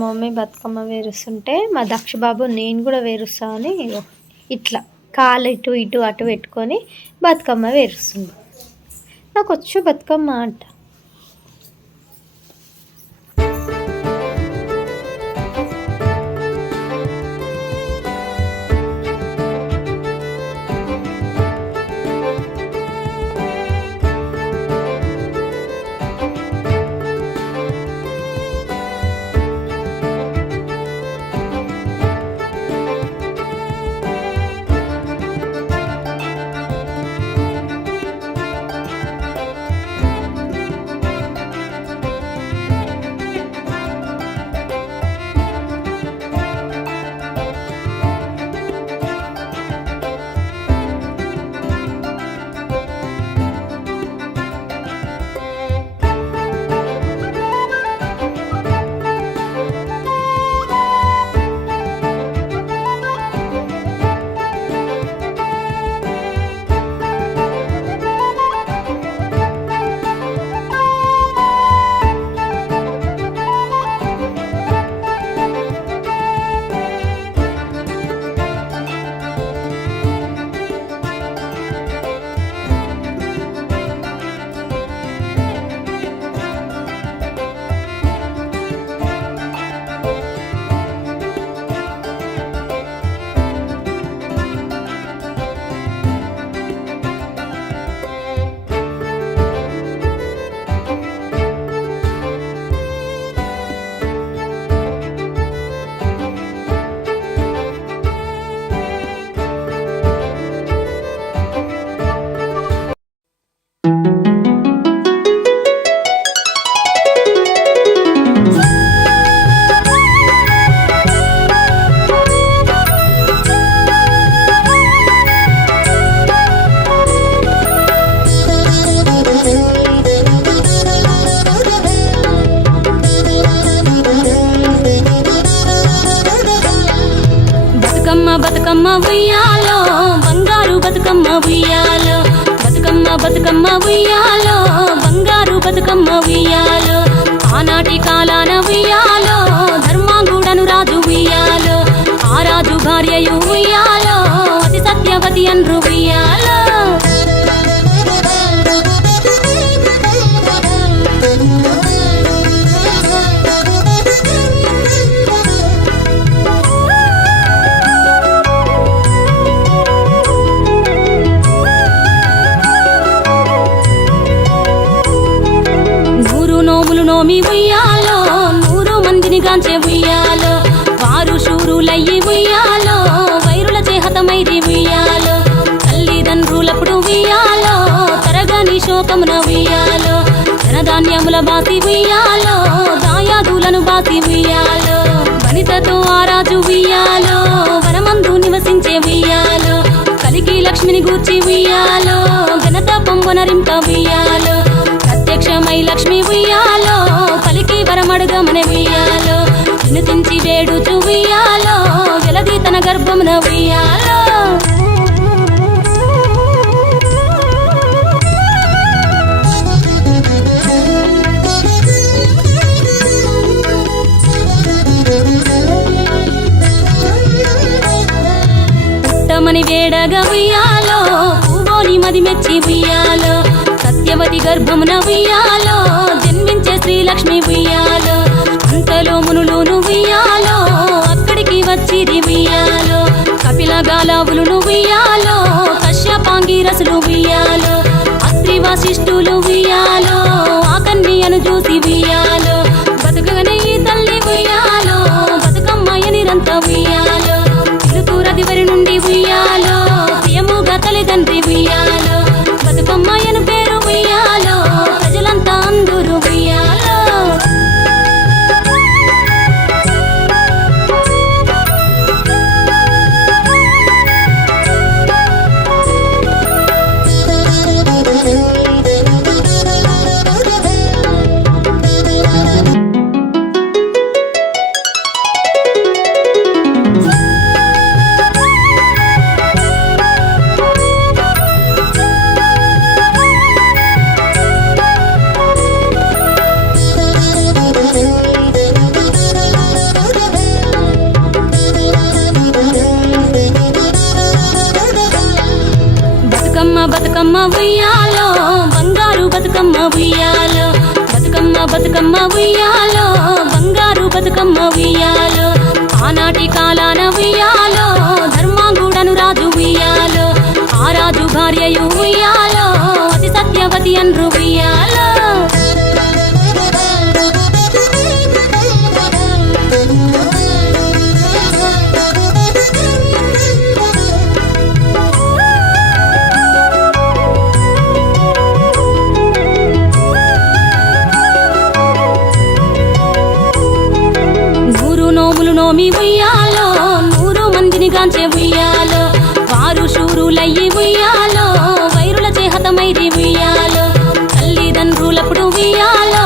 మా మమ్మీ బతుకమ్మ వేరుస్తుంటే మా దక్ష బాబు నేను కూడా వేరుస్తామని ఇట్లా కాలు ఇటు ఇటు అటు పెట్టుకొని బతుకమ్మ వేరుస్తుంది. నాకు వచ్చు బతుకమ్మ అంట. బతుకమ్మ ఉయ్యాలో బంగారు బతుకమ్మ ఉయ్యాలో, బతుకమ్మ బతుకమ్మ ఉయ్యాలో బంగారు బతుకమ్మ ఉయ్యాలో, ఆనాటి కాలాన ఉయ్యాలో ధర్మాంగుడను రాజు ఉయ్యాలో, ఆ రాజు భార్యయు ఉయ్యాలో అతి సత్యవతి అన్రు ఉయ్యాలో. నోమి ఉయ్యాలో 100 మందిని గాంచే ఉయ్యాలో, వారు శూరులయ్యి ఉయ్యాలో వైరుల చేహతమైరి ఉయ్యాలో, తల్లిదండ్రులప్పుడు ఉయ్యాలో తరగని శోకమున ఉయ్యాలో, ధనధాన్యముల బాసి ఉయ్యాలో దాయాదులను బాసి ఉయ్యాలో, వనితతో ఆరాజు ఉయ్యాలో వనమందు నివసించే ఉయ్యాలో, కలికి లక్ష్మిని గూర్చి ఉయ్యాలో ఘనత పొంగునరింప ఉయ్యాలో, ప్రత్యక్షమై లక్ష్మి ఉయ్యాలో పలికి వరమడుగమన ఉయ్యాలో, వినుతించి వేడుచు ఉయ్యాలో వెలది తన గర్భమున ఉయ్యాలో. పుట్టమని వేడగా ఉయ్యాలో పువ్వుని మది మెచ్చి ఉయ్యాలో, సత్యవతి గర్భమున ఉయ్యాలో జన్మించే శ్రీలక్ష్మి ఉయ్యాలో, అంతలో మునులును ఉయ్యాలో అక్కడికి వచ్చిరి ఉయ్యాలో, కపిల గాలావులును ఉయ్యాలో కశ్యపాంగిరసులు ఉయ్యాలో, అత్రి వశిష్ఠులు ఉయ్యాలో ఆ కన్యను చూసి ఉయ్యాలో, బతుకగనే ఈ తల్లి ఉయ్యాలో బతుకమ్మయ నిరంత ఉయ్యాలో, పిలుతూరదివరి నుండి ఉయ్యాలో ప్రియముగా తల్లిదండ్రి ఉయ్యాలో, బతుకమ్మయను పేరు ఉయ్యాలో ప్రజలంతా అందరూ ఉయ్యాలో. బతుకమ్మ ఉయ్యాలో బంగారు బతుకమ్మ ఉయ్యాలో బతుకమ్మ బతుకమ్మ ఉయ్యాలో బంగారు బతుకమ్మ ఉయ్యాలో ఆనాటి కాలాన ఉయ్యాలో ధర్మాంగుడను రాజు ఉయ్యాలో ఆ రాజు భార్యయు ఉయ్యాలో అతి సత్యవతి అన్రు ఉయ్యాలో నోమి ఉయ్యాలో 100 మందిని గాంచే ఉయ్యాలో వారు శూరులయ్యి ఉయ్యాలో వైరుల చేహతమైరి ఉయ్యాలో తల్లిదండ్రులప్పుడు ఉయ్యాలో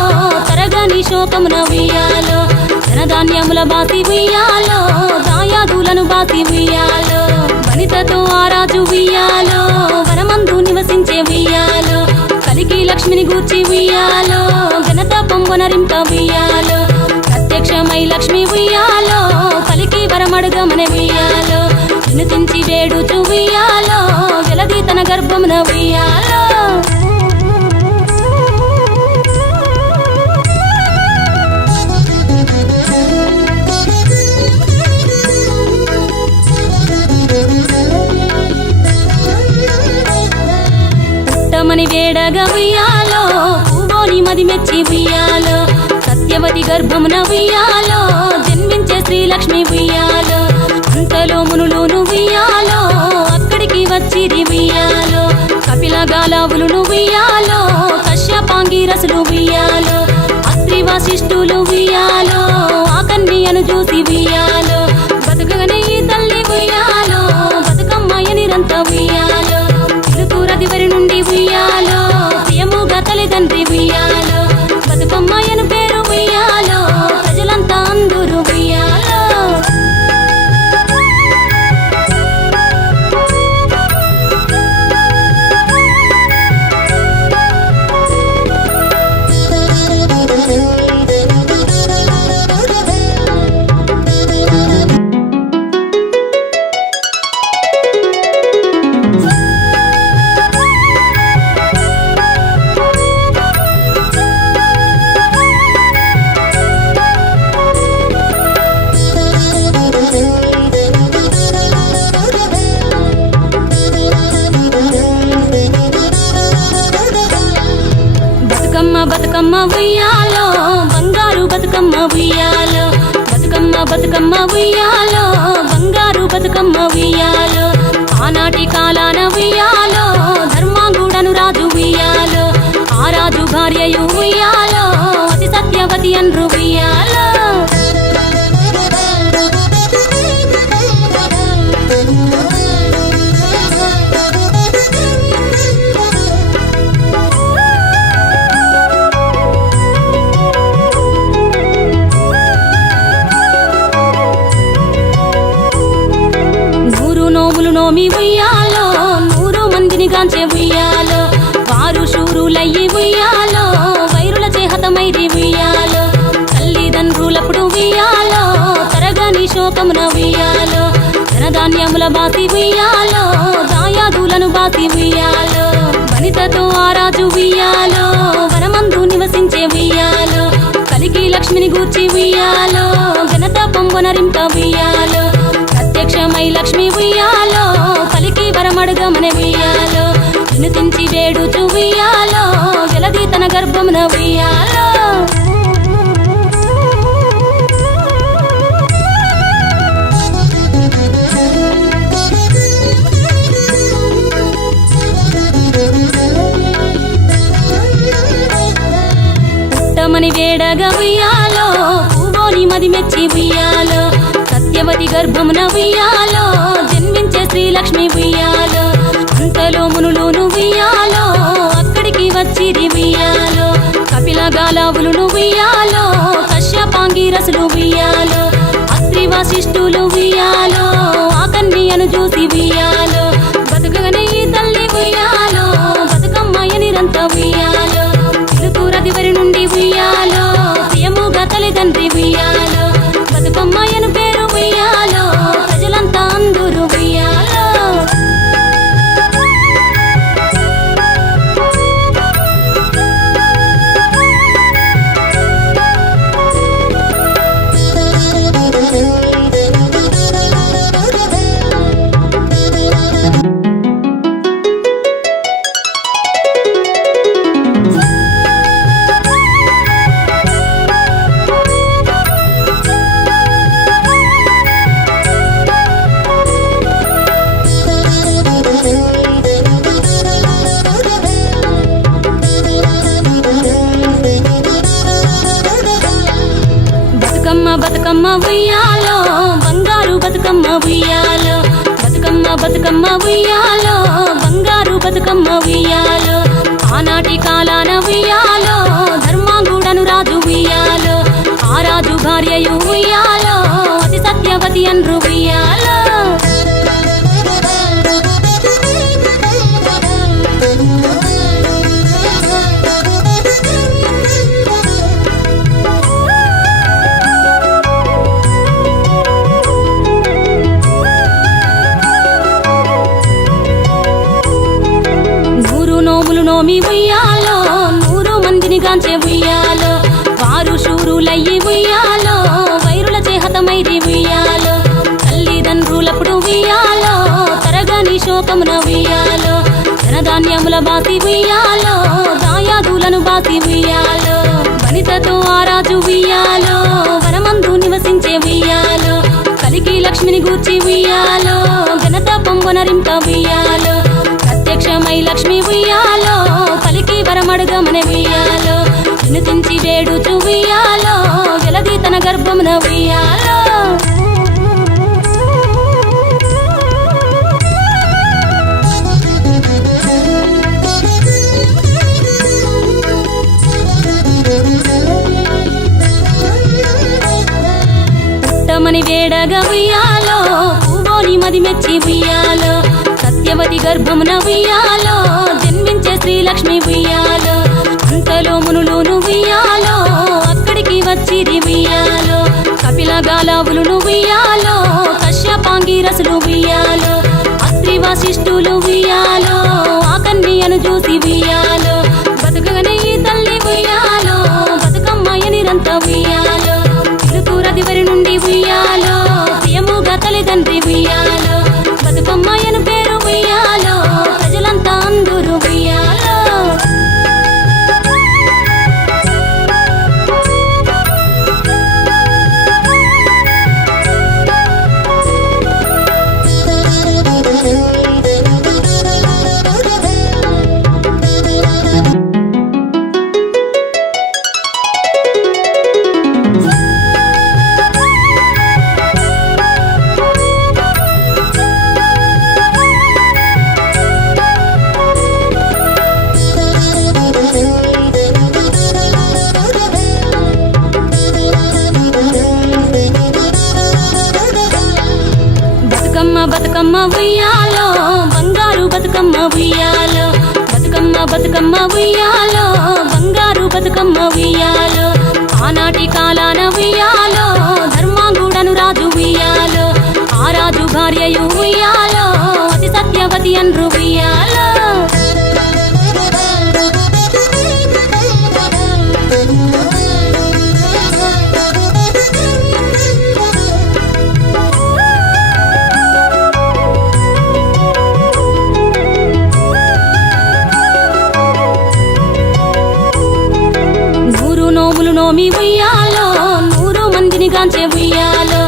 తరగని శోకమున ఉయ్యాలో ధనధాన్యముల బాసి ఉయ్యాలో దాయాదులను బాసి ఉయ్యాలో వనితతో ఆరాజు ఉయ్యాలో వనమందు నివసించే ఉయ్యాలో కలికి లక్ష్మిని గూర్చి ఉయ్యాలో ఘనత పొంగునరింప ఉయ్యాలో ప్రత్యక్షమై లక్ష్మి ఉయ్యాలో కలికి వరమడుగమని ఉయ్యాలో వినుతించి వేడుచు ఉయ్యాలో వెలది తన గర్భమున ఉయ్యాలో పుట్టమని వేడగా ఉయ్యాలో పూవోని మది మెచ్చి ఉయ్యాలో సత్యవతి గర్భమున ఉయ్యాలో జన్మించే శ్రీలక్ష్మి ఉయ్యాలో అంతలో మునులును ఉయ్యాలో అక్కడికి వచ్చిరి ఉయ్యాలో కపిల గాలావులును ఉయ్యాలో కశ్యపాంగిరసులు ఉయ్యాలో అత్రి వశిష్ఠులు ఉయ్యాలో ఆ కన్యను చూసి ఉయ్యాలో బతుకగనే ఈ తల్లి ఉయ్యాలో బతుకమ్మయ నిరంత ఉయ్యాలో ఇరుతూరదివరి నుండి ఉయ్యాలో ప్రియముగా తల్లిదండ్రి ఉయ్యాలో బతుకమ్మయను పేరు ఉయ్యాలో ప్రజలంతా అందరూ ఉయ్యాలో బతుకమ్మ ఉయ్యాలో బంగారు బతుకమ్మ ఉయ్యాలో బతుకమ్మ బతుకమ్మ ఉయ్యాలో బంగారు బతుకమ్మ ఉయ్యాలో ఆనాటి కాలాన ఉయ్యాలో ధర్మాంగుడను రాజు ఉయ్యాలో ఆ రాజు భార్యయు ఉయ్యాలో అతి సత్యవతి అన్రు ఉయ్యాలో నోమి ఉయ్యాలో 100 మందిని గాంచే ఉయ్యాలో వారు శూరులయ్యి ఉయ్యాలో వైరుల చేహతమైరి ఉయ్యాలో తల్లిదండ్రులప్పుడు ఉయ్యాలో తరగని శోకమున ఉయ్యాలో ధనధాన్యముల బాసి ఉయ్యాలో దాయాదులను బాసి ఉయ్యాలో వనితతో ఆరాజు ఉయ్యాలో వనమందు నివసించే ఉయ్యాలో కలికి లక్ష్మిని గూర్చి ఉయ్యాలో ఘనత పొంగునరింప ఉయ్యాలో ప్రత్యక్షమై లక్ష్మి ఉయ్యాలో కలికి వరమడుగమని ఉయ్యాలో వినుతించి వేడుచు ఉయ్యాలో వెలది తన గర్భమున ఉయ్యాలో పుట్టమని వేడగా ఉయ్యాలో పూవోని మది మెచ్చి ఉయ్యాలో సత్యవతి గర్భమున ఉయ్యాలో జన్మించే శ్రీలక్ష్మి ఉయ్యాలో అంతలో మునులును ఉయ్యాలో అక్కడికి వచ్చిరి ఉయ్యాలో కపిల గాలావులును ఉయ్యాలో కశ్యపాంగిరసులు ఉయ్యాలో అత్రి వశిష్ఠులు ఉయ్యాలో ఆ కన్యను చూసి ఉయ్యాలో బతుకగనే ఈ తల్లి ఉయ్యాలో బతుకమ్మయ నిరంత ఉయ్యాలో ఇరుతూరదివరి నుండి ఉయ్యాలో ప్రియముగా తల్లిదండ్రి ఉయ్యాలో బతుకమ్మయను పేరు ఉయ్యాలో ప్రజలంతా అందరూ ఉయ్యాలో బతుకమ్మ ఉయ్యాలో బంగారు బతుకమ్మ ఉయ్యాలో ఆనాటి కాలాన ఉయ్యాలో ధర్మాంగుడను రాజు ఉయ్యాలో ఆ రాజు భార్యయు ఉయ్యాలో అతి సత్యవతి అన్రు ఉయ్యాలో నోమి ఉయ్యాలో 100 మందిని గాంచే ఉయ్యాలో వారు శూరులయ్యి ఉయ్యాలో వైరుల చేహతమైరి ఉయ్యాలో తల్లిదండ్రులప్పుడు ఉయ్యాలో తరగని శోకమున ఉయ్యాలో ధనధాన్యముల బాసి ఉయ్యాలో దాయాదులను బాసి ఉయ్యాలో వనితతో ఆ రాజు ఉయ్యాలో వనమందు నివసించే ఉయ్యాలో కలికి లక్ష్మిని గూర్చి ఉయ్యాలో ఘనత పొంగునరింప ఉయ్యాలో ప్రత్యక్షమై లక్ష్మి ఉయ్యాలో పలికి వరమడుగమని ఉయ్యాలో వినుతించి వేడుచు ఉయ్యాలో వెలది తన గర్భమున ఉయ్యాలో పుట్టమని వేడగా ఉయ్యాలో పూవోని మది మెచ్చి ఉయ్యాలో సత్యవతి గర్భమున ఉయ్యాలో జన్మించే శ్రీలక్ష్మి ఉయ్యాలో అంతలో మునులును ఉయ్యాలో అక్కడికి వచ్చిరి ఉయ్యాలో కపిల గాలావులును ఉయ్యాలో కశ్యపాంగిరసులు ఉయ్యాలో అత్రి వశిష్ఠులు ఉయ్యాలో ఆ కన్యను చూసి ఉయ్యాలో బతుకగనే ఈ తల్లి ఉయ్యాలో బతుకమ్మయ్య నిరంత ఉయ్యాలో పిలుతూరదివరి నుండి ఉయ్యాలో ప్రియముగా తల్లిదండ్రి ఉయ్యాలో బతుకమ్మయ్యను పేరు ఉయ్యాలో ప్రజలంతా అందరూ ఉయ్యాలో బతుకమ్మ ఉయ్యాలో బంగారు బతుకమ్మ ఉయ్యాలో బతుకమ్మ బతుకమ్మ ఉయ్యాలో బంగారు బతుకమ్మ ఉయ్యాలో ఆనాటి కాలాన ఉయ్యాలో ధర్మాంగుడను రాజు ఉయ్యాలో ఆ రాజు భార్యయు ఉయ్యాలో అతి సత్యవతి అన్రు ఉయ్యాలో నోమి ఉయ్యాలో 100 మందిని గాంచే ఉయ్యాలో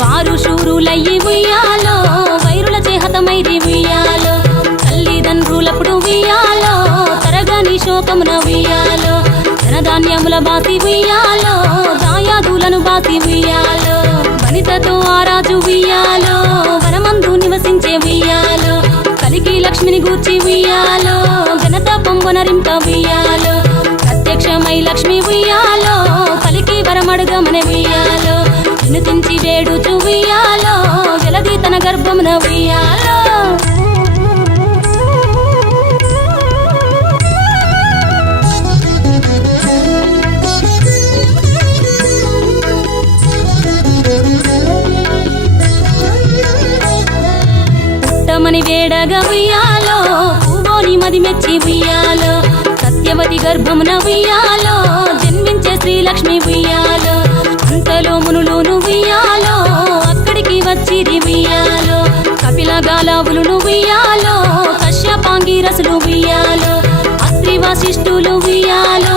వారు శూరులయ్యి ఉయ్యాలో వైరుల చేహతమైరి ఉయ్యాలో తల్లిదండ్రులప్పుడు ఉయ్యాలో తరగని శోకమున ఉయ్యాలో ధనధాన్యముల బాసి ఉయ్యాలో దాయాదులను బాసి ఉయ్యాలో వనితతో ఆ రాజు ఉయ్యాలో వనమందు నివసించే ఉయ్యాలో కలికి లక్ష్మిని గూర్చి ఉయ్యాలో ఘనత పొంగునరింప ఉయ్యాలో ప్రత్యక్షమై లక్ష్మి ఉయ్యాలో పలికి వరమడుగమని ఉయ్యాలో వినుతించి వేడుచు ఉయ్యాలో వెలది తన గర్భమున ఉయ్యాలో పుట్టమని వేడగా ఉయ్యాలో పూవోని మది మెచ్చి ఉయ్యాలో సత్యవతి గర్భమున ఉయ్యాలో జన్మించే శ్రీలక్ష్మి ఉయ్యాలో అంతలో మునులును ఉయ్యాలో అక్కడికి వచ్చిరి ఉయ్యాలో కపిల గాలావులును ఉయ్యాలో కశ్యపాంగిరసులు ఉయ్యాలో అత్రి వశిష్ఠులు ఉయ్యాలో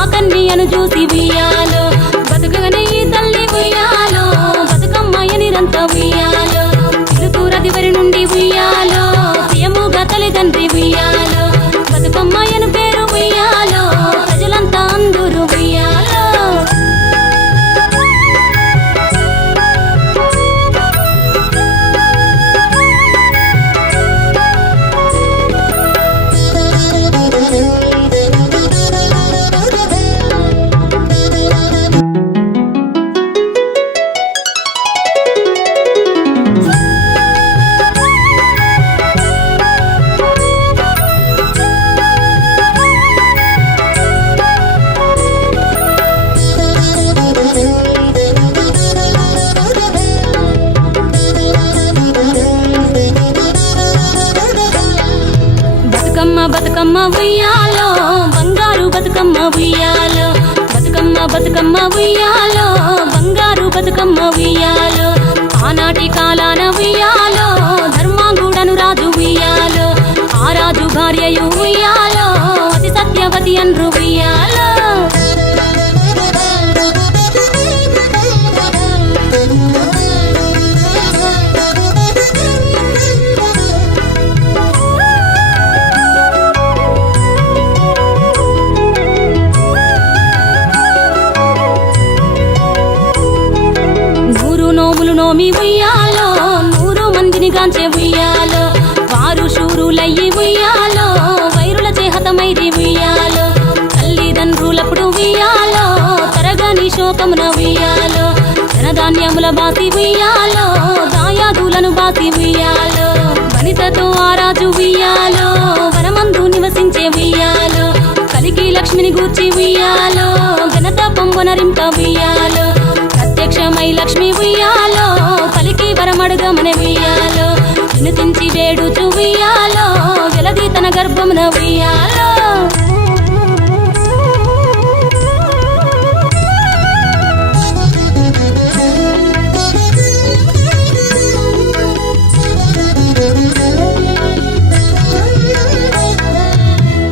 ఆ కన్యను చూసి ఉయ్యాలో బతుకగనే ఈ తల్లి ఉయ్యాలో బతుకమ్మయ్య నిరంత ఉయ్యాలో పిలుతూరదివరి నుండి ఉయ్యాలో ప్రియముగా తల్లిదండ్రి ఉయ్యాలో బతుకమ్మయ్యను పేరు ఉయ్యాలో ప్రజలంతా అందరూ ఉయ్యాలో బతుకమ్మ ఉయ్యాలో బంగారు బతుకమ్మ ఉయ్యాలో బతుకమ్మ బతుకమ్మ ఉయ్యాలో బంగారు బతుకమ్మ ఉయ్యాలో ఆనాటి కాలాన ఉయ్యాలో ధర్మాంగుడను రాజు ఉయ్యాలో ఆ రాజు భార్యయు ఉయ్యాలో అతి సత్యవతి అన్రు ఉయ్యాలో నోమి ఉయ్యాలో 100 మందిని గాంచే ఉయ్యాలో వారు శూరులయ్యి ఉయ్యాలో వైరుల చేహతమైరి ఉయ్యాలో తల్లిదండ్రులప్పుడు ఉయ్యాలో తరగని శోకమున ఉయ్యాలో ధనధాన్యముల బాసి ఉయ్యాలో దాయాదులను బాసి ఉయ్యాలో వనితతో ఆరాజు ఉయ్యాలో వనమందు నివసించే ఉయ్యాలో కలికి లక్ష్మిని గూర్చి ఉయ్యాలో ఘనత పొంగునరింప ఉయ్యాలో ప్రత్యక్షమై లక్ష్మి ఉయ్యాలో పలికి వరమడుగమన ఉయ్యాలో వినుతించి వేడుచు ఉయ్యాలో వెలది తన గర్భమున ఉయ్యాలో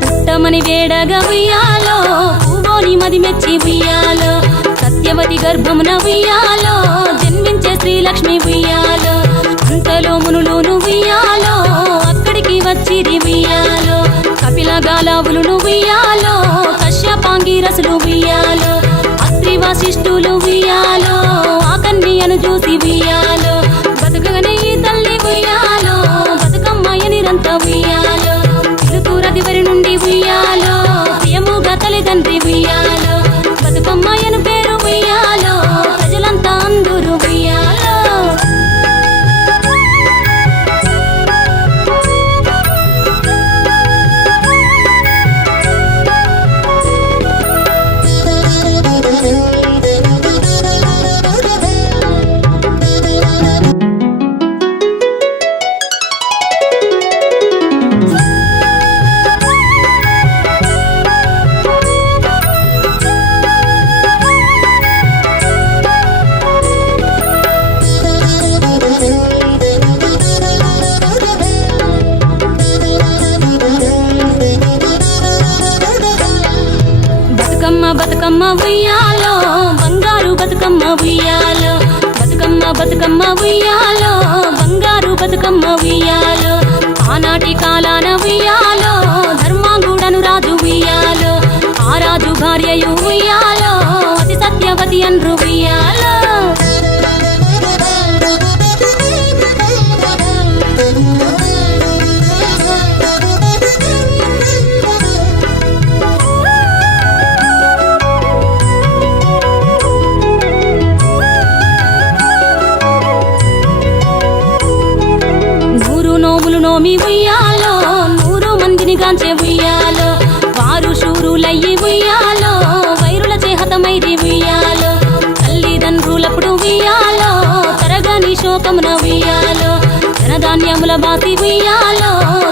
పుట్టమని వేడగా ఉయ్యాలో పూవోని మది మెచ్చి ఉయ్యాలో సత్యవతి గర్భమున ఉయ్యాలో జన్మించే శ్రీలక్ష్మి ఉయ్యాలో అంతలో మునులును ఉయ్యాలో అక్కడికి వచ్చిరి ఉయ్యాలో కపిల గాలావులును ఉయ్యాలో కశ్యపాంగిరసులు ఉయ్యాలో అత్రి వశిష్ఠులు ఉయ్యాలో ఆ కన్యను చూసి ఉయ్యాలో బతుకగనే ఈ తల్లి ఉయ్యాలో బతుకమ్మయ్యనిరంత ఉయ్యాలో తిరుతూరదివరి నుండి ఉయ్యాలో ప్రియముగా తల్లిదండ్రి ఉయ్యాలో బతుకమ్మయ్యను పేరు ఉయ్యాలో ప్రజలంతా అందరూ ఉయ్యాలో బతుకమ్మ ఉయ్యాలో బంగారు బతుకమ్మ ఉయ్యాలో బతుకమ్మ బతుకమ్మ ఉయ్యాలో బంగారు బతుకమ్మ ఉయ్యాలో ఆనాటి కాలాన ఉయ్యాలో ధర్మాంగుడను రాజు ఉయ్యాలో ఆ రాజు భార్యయు ఉయ్యాలో అతి సత్యవతి అన్రు ఉయ్యాలో నోమి ఉయ్యాలో 100 మందిని గాంచే ఉయ్యాలో వారు శూరులయ్యి ఉయ్యాలో వైరుల చేహతమైరి ఉయ్యాలో తల్లిదండ్రులప్పుడు ఉయ్యాలో తరగని శోకమున ఉయ్యాలో ధనధాన్యముల బాసి ఉయ్యాలో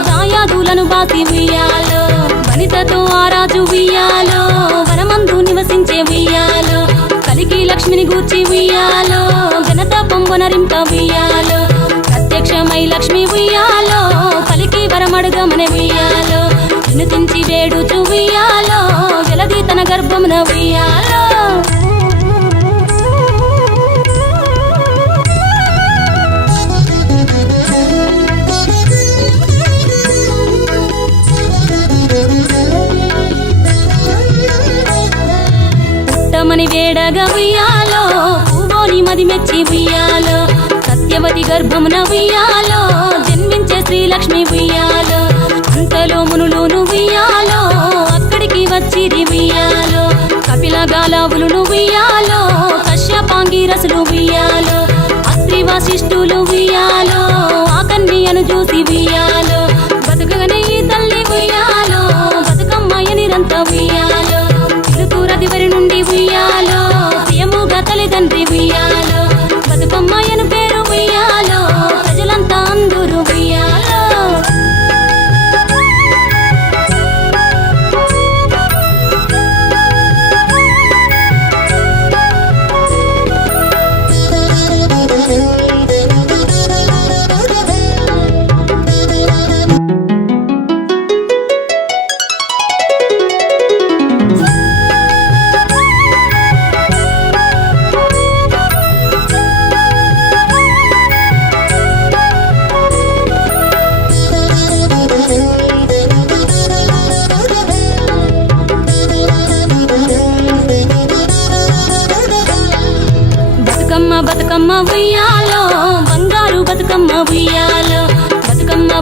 దాయాదులను బాసి ఉయ్యాలో వనితతో ఆరాజు ఉయ్యాలో వనమందు నివసించే ఉయ్యాలో కలికి లక్ష్మిని గూర్చి ఉయ్యాలో ఘనత పొంగునరింప ఉయ్యాలో ప్రత్యక్షమై లక్ష్మి ఉయ్యాలో పలికి వరమడుగమన ఉయ్యాలో వినుతించి వేడుచు ఉయ్యాలో వెలది తన గర్భమున ఉయ్యాలో పుట్టమని వేడగా ఉయ్యాలో పూవోని మది మెచ్చి ఉయ్యాలో సత్యవతి గర్భమున ఉయ్యాలో జన్మించే శ్రీలక్ష్మి ఉయ్యాలో అంతలో మునులును ఉయ్యాలో అక్కడికి వచ్చిరి ఉయ్యాలో కపిల గాలావులును ఉయ్యాలో కశ్యపాంగిరసులు ఉయ్యాలో అత్రి వశిష్ఠులు ఉయ్యాలో ఆ కన్యను చూసి ఉయ్యాలో బతుకగనే ఈ తల్లి ఉయ్యాలో బతుకమ్మయ్యనిరంత ఉయ్యాలో తిరుతూరదివరి నుండి ఉయ్యాలో ప్రియముగా తల్లిదండ్రి ఉయ్యాలో బతుకమ్మయ్యను పేరు ఉయ్యాలో ప్రజలంతా అందరూ ఉయ్యాలో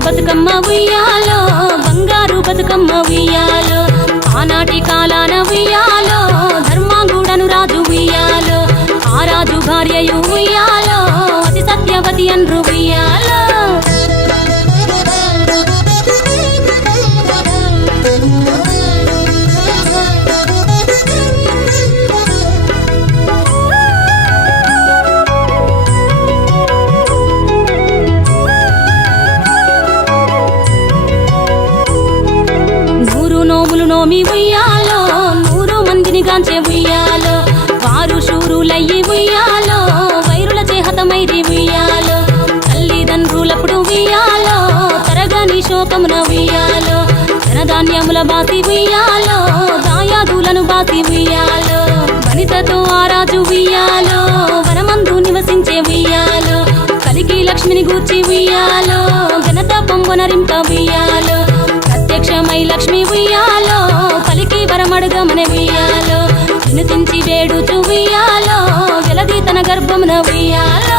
బతుకమ్మ ఉయ్యాలో బంగారు బతుకమ్మ ఉయ్యాలో ఆనాటి కాలాన ఉయ్యాలో ధర్మాంగుడను రాజు ఉయ్యాలో ఆ రాజు భార్యయు ఉయ్యాలో అతి సత్యవతి అన్రు ఉయ్యాలో నోములు నోమి ఉయ్యాలో 100 మందిని గాంచే ఉయ్యాలో వారు శూరులయ్యి ఉయ్యాలో వైరుల చేహతమైరి ఉయ్యాలో తల్లిదండ్రులప్పుడు ఉయ్యాలో తరగని శోకమున ఉయ్యాలో ధనధాన్యముల బాసి ఉయ్యాలో దాయాదులను బాసి ఉయ్యాలో వనితతో ఆరాజు ఉయ్యాలో వనమందు నివసించే ఉయ్యాలో కలికి లక్ష్మిని గూర్చి ఉయ్యాలో ఘనత పొంగునరింప ఉయ్యాలో ప్రత్యక్షమై లక్ష్మి ఉయ్యాలో పలికి వరమడుగమన ఉయ్యాలో వినుతించి వేడుచు ఉయ్యాలో వెలది తన గర్భమున ఉయ్యాలో